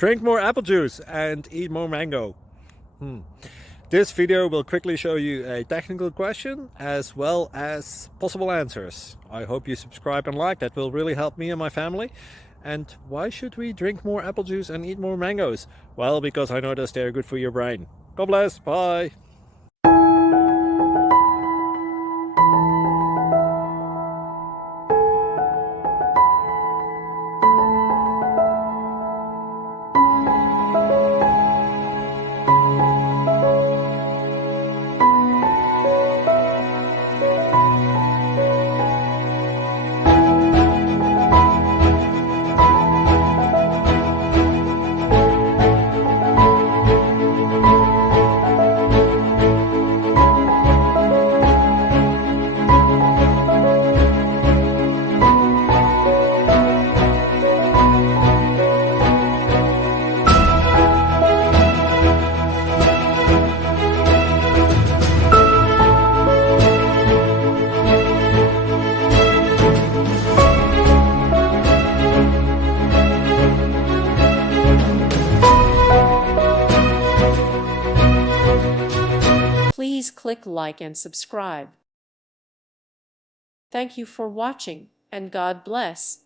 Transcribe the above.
Drink more apple juice and eat more mango. This video will quickly show you a technical question as well as possible answers. I hope you subscribe and like, that will really help me and my family. And why should we drink more apple juice and eat more mangoes? Well, because I noticed they're good for your brain. God bless, bye! Please click like and subscribe. Thank you for watching, and God bless.